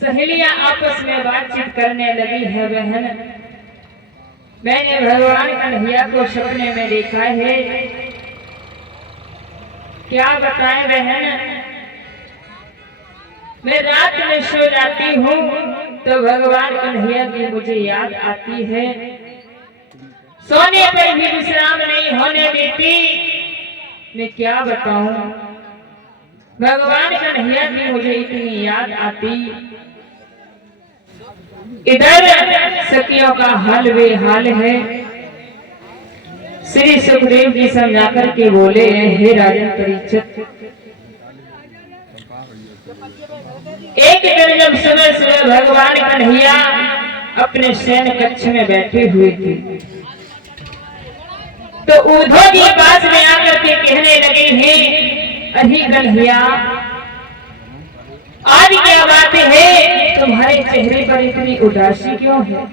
सहेलियां आपस में बातचीत करने लगी है बहन। मैंने भगवान कन्हैया को सपने में देखा है। क्या बताएं बहन, मैं रात में सो जाती हूँ तो भगवान कन्हैया की मुझे याद आती है। सोने पर भी विश्राम नहीं होने देती। मैं क्या बताऊं, भगवान कन्हैया की मुझे इतनी याद आती। इधर सखियों का हाल बेहाल है। श्री सुखदेव जी समझा करके बोले, हे राजन परीक्षित, एक दिन जब सुबह सुबह भगवान कन्हैया अपने शयन कक्ष में बैठे हुए थे तो उद्धव जी पास में आकर के कहने लगे हैं, अरे कन्हैया आज क्या बात है, तुम्हारे चेहरे पर इतनी उदासी क्यों है?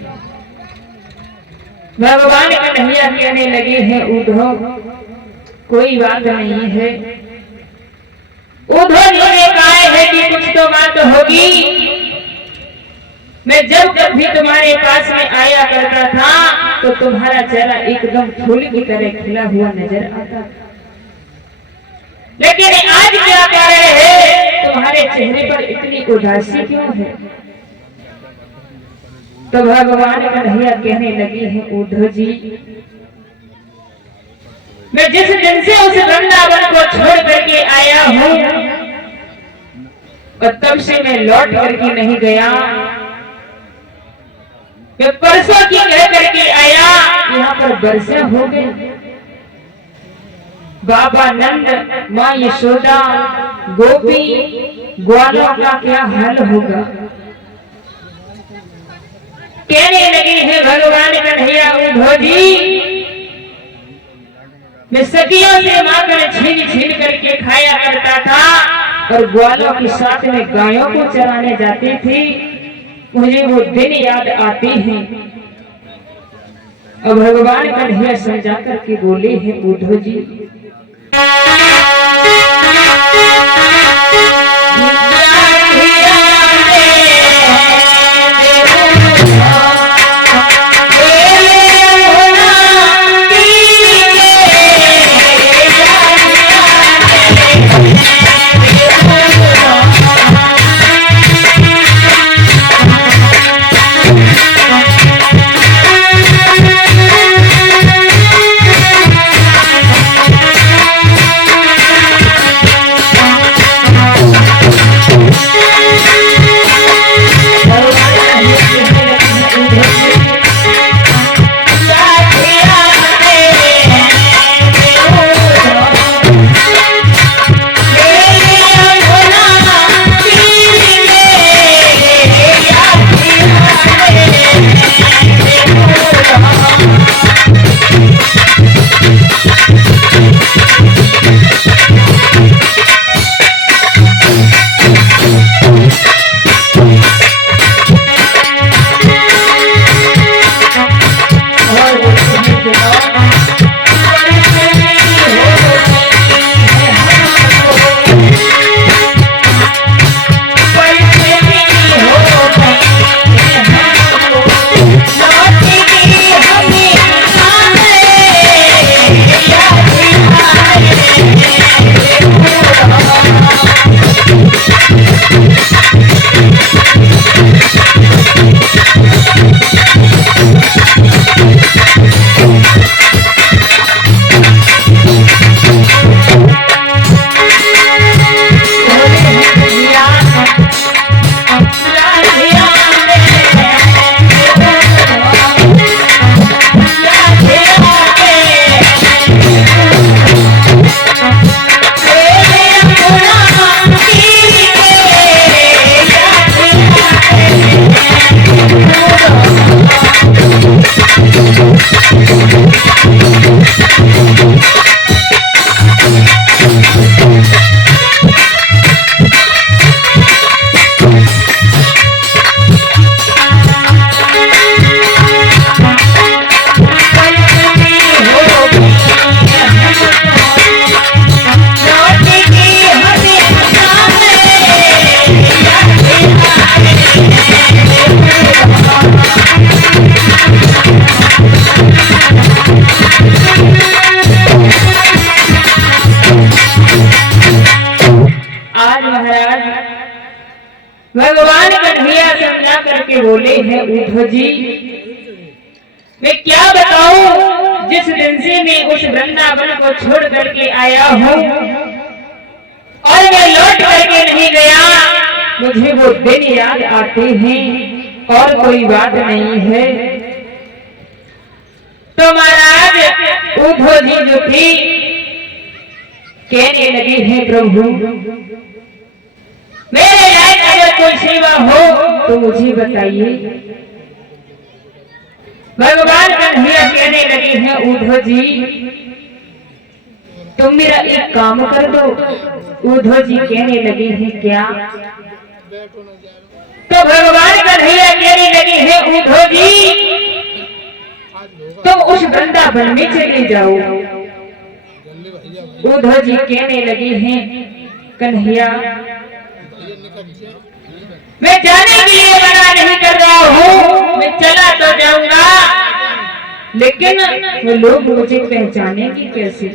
भगवान कन्हैया कहने लगे हैं, उद्धव कोई बात नहीं है। उद्धव जी ने कहा है कि कुछ तो बात होगी। मैं जब जब भी तुम्हारे पास में आया करता था तो तुम्हारा चेहरा एकदम फूल की तरह खिला हुआ नजर आता, लेकिन आज क्या कह रहे हैं, तुम्हारे चेहरे पर इतनी उदासी क्यों है? तो भगवान कन्हैया कहने लगे हैं, उद्धव जी मैं जिस दिन से उस वृंदावन को छोड़ करके आया हूँ और तब से मैं लौट करके नहीं गया। मैं परसों की कह करके आया, यहाँ पर बरसा हो गई। बाबा नंद, माँ यशोदा, गोपी ग्वालों का क्या हाल होगा? कहने लगी है भगवान कन्हैया, उद्धव जी मैं सदियों से माखन छीन छीन करके खाया करता था और ग्वालों के साथ में गायों को चराने जाती थी। मुझे वो दिन याद आते हैं। और भगवान कन्हैया समझा करके बोले हैं, उद्धव जी भगवान कन्हैया समझा करके बोले हैं उद्धव जी, मैं क्या बताऊं, जिस दिन से मैं उस वृंदावन को छोड़ करके आया हूं और मैं लौट करके नहीं गया, मुझे वो दिन याद आते हैं और कोई बात नहीं है। तो महाराज उद्धव जी जो थी कहने लगे हैं, प्रभु मेरे लायक अगर कोई सेवा हो तो मुझे बताइए। भगवान कन्हैया कहने लगे हैं, उद्धव जी तुम मेरा एक काम कर दो। उद्धव जी कहने लगे हैं, क्या? तो भगवान कन्हैया कहने लगे हैं, उद्धव जी तुम उस वृंदावन में चले जाओ। उद्धव जी कहने लगे हैं, कन्हैया मैं जाने के लिए मना नहीं कर रहा हूँ, मैं चला तो जाऊंगा, लेकिन वो लोग मुझे पहचानेंगे कैसे?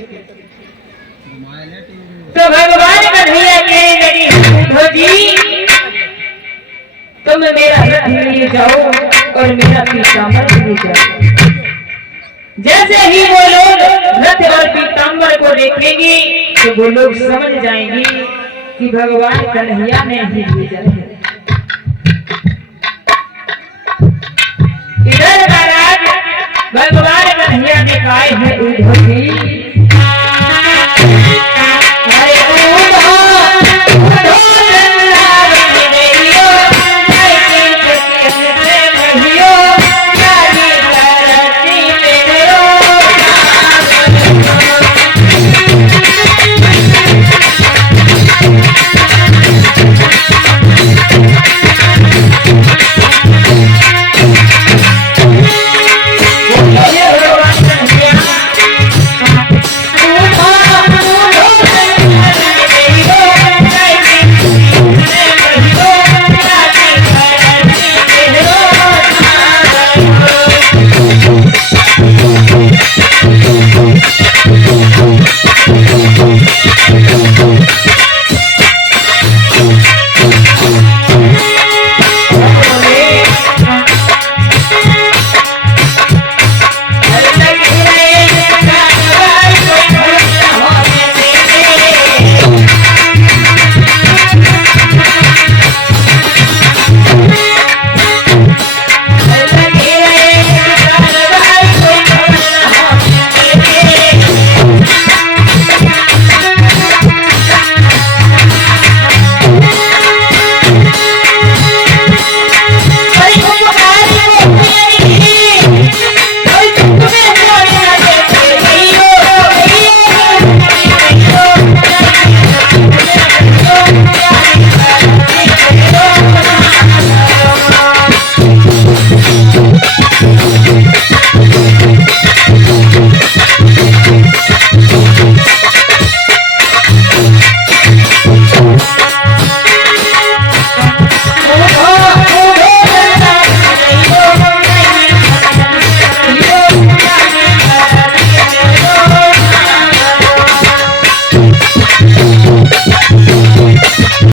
तो भगवान कन्हैया कहने लगे, उद्धव जी तुम मेरा रथ लिए जाओ और मेरा पीताम्बर लिए जाओ। जैसे ही वो लोग रथ और पीताम्बर को देखेंगे तो वो लोग समझ जाएंगे कि भगवान कन्हैया ने ही भेजा है। इधर महाराज भगवान कन्हैया ने कहा है, उद्धव जी